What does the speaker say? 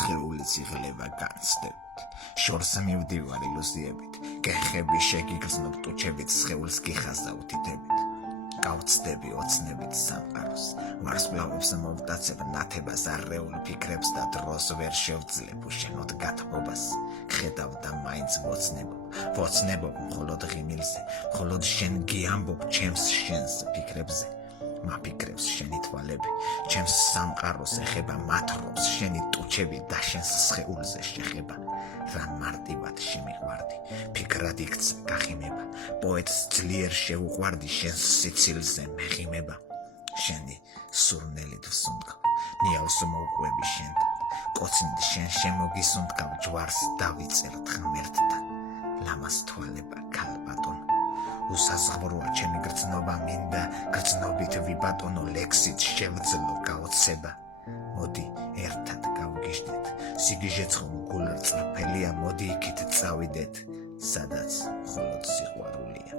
სხეულიც იღლება განცდებით, შორს მივდივარ ილუზიებით, გეხები შეგიგრძნობ ტუჩებით, სხეულს გიხაზავ თითებით. გავცდები ოცნებით სამყაროს, ვარსკვლავებს მოვტაცებ ნათებას არეულ ფიქრებს და დროს ვერ შევძლებ უშენოდ გათბობას. ხედავ და მაინც ვოცნებობ მხოლოდ ღიმილზე, მხოლოდ შენ გიამბობ ჩემს შენს ფიქრებზე. მაფიქრებს შენი თვალები, ჩემს სამყაროს ეხება, მათრობს შენი ტუჩები და შენს სხეულზე შეხება. რა მარტივად შემიყვარდი, ფიქრად იქცა გახიმება, პოეტს ძლიერ შეუყვარდი შენს სიცილზე მეღიმება. შენი სურნელით ვსუნთქავ, ნიავს მოვყვები შენთან, კოცნით შენ შემოგისუნთქავ, ჯვარს დავიწერთ ღმერთთან. ლამას თვალება ქალბატონო, უსაზღვროა ჩემი გრძნობა, მინდა გრძნობით ვიბატონო, ლექსით შევძლო გაოცება. მოდი ერთად გავგიჟდეთ, სიგიჟეცხომ გულწრფელია, მოდი იქით წავიდეთ, სადაც მხოლოდ სიყვარულია.